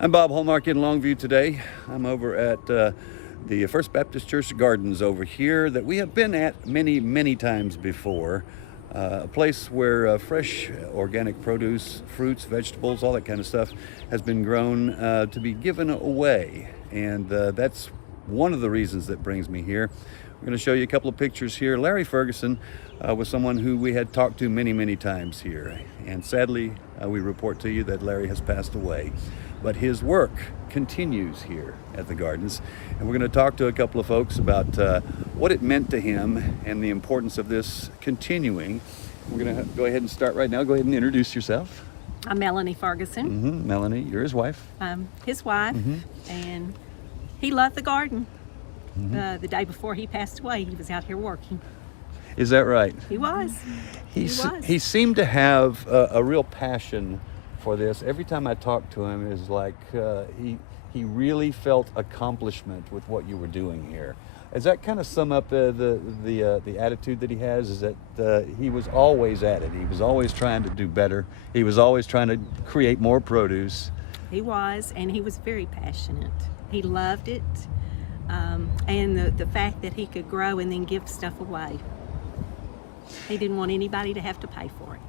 I'm Bob Hallmark in Longview today. I'm over at the First Baptist Church Gardens over here that we have been at many times before. A place where fresh organic produce, fruits, vegetables, all that kind of stuff has been grown to be given away. And that's one of the reasons that brings me here. We're going to show you a couple of pictures here. Larry Ferguson was someone who we had talked to many times here. And sadly, we report to you that Larry has passed away. But his work continues here at the gardens. And we're going to talk to a couple of folks about what it meant to him and the importance of this continuing. We're going to go ahead and start right now. Go ahead and introduce yourself. I'm Melanie Ferguson. Melanie, you're his wife. I'm his wife, and he loved the garden. The day before he passed away, he was out here working. Is that right? He was. He seemed to have a real passion for this. Every time I talked to him, it was like he really felt accomplishment with what you were doing here. Does that kind of sum up the attitude that he has? Is that he was always at it. He was always trying to do better. He was always trying to create more produce. He was, and he was very passionate. He loved it, and the fact that he could grow and then give stuff away. He didn't want anybody to have to pay for it.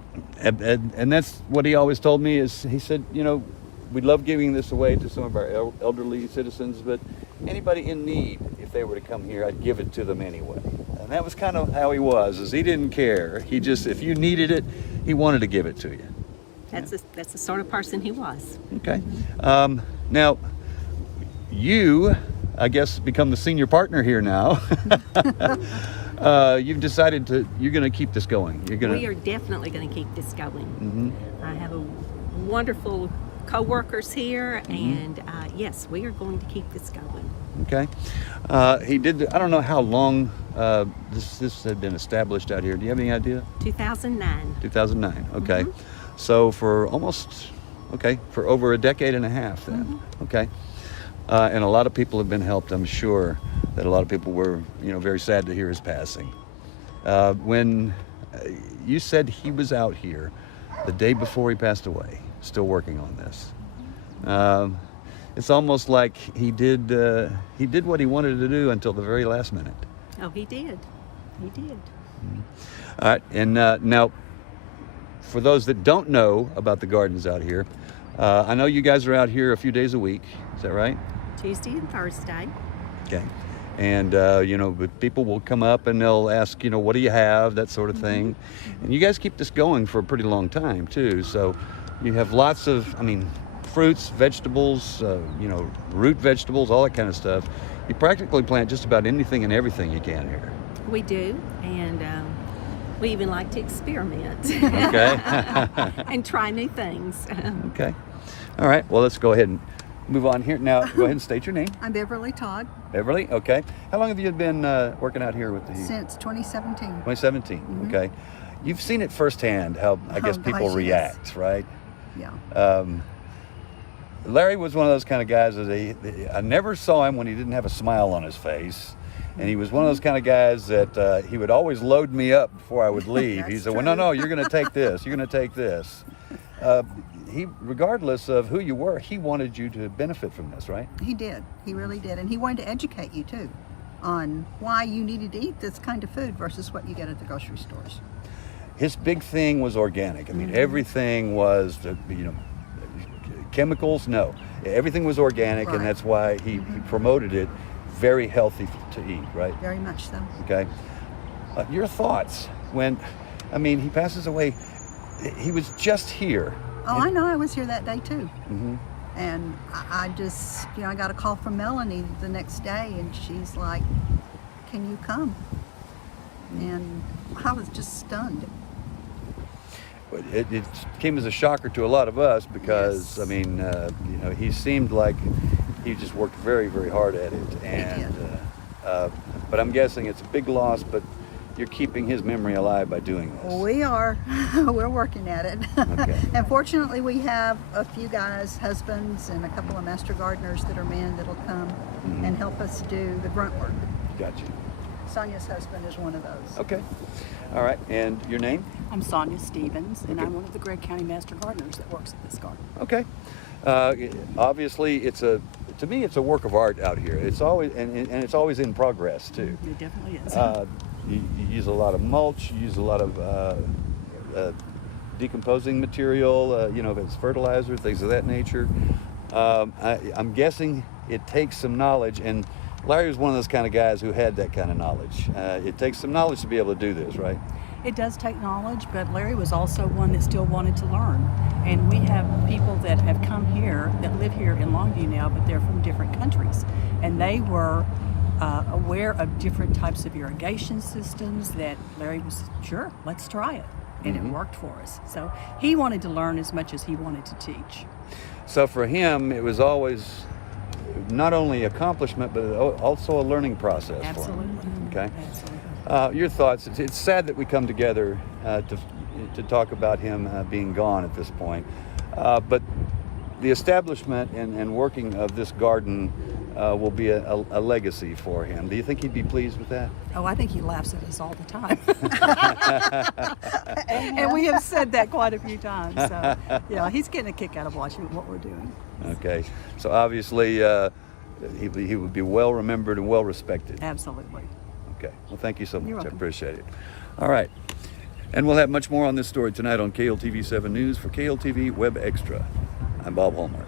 And that's what he always told me. Is he said, you know, we love giving this away to some of our elderly citizens, but anybody in need, if they were to come here, I'd give it to them anyway. And that was kind of how he was. Is he didn't care. He just, if you needed it, he wanted to give it to you. That's the sort of person he was. Okay. Now, you, I guess, become the senior partner here now. You've decided you're going to keep this going. We are definitely going to keep this going. I have a wonderful co-workers here, and yes, we are going to keep this going. Okay. He did. I don't know how long this had been established out here. Do you have any idea? 2009. 2009. Okay. So for for over a decade and a half then. Okay. And a lot of people have been helped. I'm sure that a lot of people were, very sad to hear his passing. When you said he was out here the day before he passed away, still working on this, it's almost like he did what he wanted to do until the very last minute. Oh, he did. He did. All right, and now, for those that don't know about the gardens out here, I know you guys are out here a few days a week. Is that right? Tuesday and Thursday. Okay. And, but people will come up and they'll ask, what do you have, that sort of thing. And you guys keep this going for a pretty long time, too. So you have lots of, fruits, vegetables, root vegetables, all that kind of stuff. You practically plant just about anything and everything you can here. We do, and we even like to experiment. Okay. And try new things. Okay. All right. Well, let's go ahead and move on here. Now, go ahead and state your name. I'm Beverly Todd. Beverly, okay. How long have you been working out here with the... Since 2017. 2017, okay. You've seen it firsthand, how, I guess, people react, right? Yeah. Larry was one of those kind of guys that I never saw him when he didn't have a smile on his face. And he was one of those kind of guys that he would always load me up before I would leave. He said, well, no, you're going to take this. You're going to take this. He, regardless of who you were, he wanted you to benefit from this, right? He did. He really did. And he wanted to educate you, too, on why you needed to eat this kind of food versus what you get at the grocery stores. His big thing was organic. Everything was, chemicals, no. Everything was organic, Right. and that's why he promoted it. Very healthy to eat, right? Very much so. Okay. Your thoughts when, he passes away. He was just here. Oh, I know. I was here that day, too. And I just, I got a call from Melanie the next day, and she's like, can you come? And I was just stunned. It came as a shocker to a lot of us because, Yes. he seemed like he just worked very hard at it. And, He did. but I'm guessing it's a big loss, but you're keeping his memory alive by doing this. We are. We're working at it. Okay. And fortunately, we have a few guys, husbands, and a couple of master gardeners that are men that'll come and help us do the grunt work. Gotcha. Sonia's husband is one of those. Okay. All right. And your name? I'm Sonia Stevens, and I'm one of the Gregg County Master Gardeners that works at this garden. Okay. Obviously, to me, it's a work of art out here. It's always and it's always in progress too. It definitely is. You use a lot of mulch. You use a lot of decomposing material. You know, if it's fertilizer, things of that nature. I'm guessing it takes some knowledge, and Larry was one of those kind of guys who had that kind of knowledge. It takes some knowledge to be able to do this, right? It does take knowledge, but Larry was also one that still wanted to learn. And we have people that have come here, that live here in Longview now, but they're from different countries. And they were aware of different types of irrigation systems that Larry was, sure, let's try it. And it worked for us. So he wanted to learn as much as he wanted to teach. So for him, it was always not only accomplishment, but also a learning process Absolutely. for him. Okay. Absolutely. Your thoughts? It's sad that we come together to talk about him being gone at this point, but the establishment and working of this garden will be a legacy for him. Do you think he'd be pleased with that? Oh, I think he laughs at us all the time. And we have said that quite a few times. So, yeah, he's getting a kick out of watching what we're doing. Okay. So obviously, he would be well remembered and well respected. Absolutely. Okay. Well, thank you so much. You're I welcome. appreciate it. All right. And we'll have much more on this story tonight on KLTV 7 News. For KLTV Web Extra, I'm Bob Hallmark.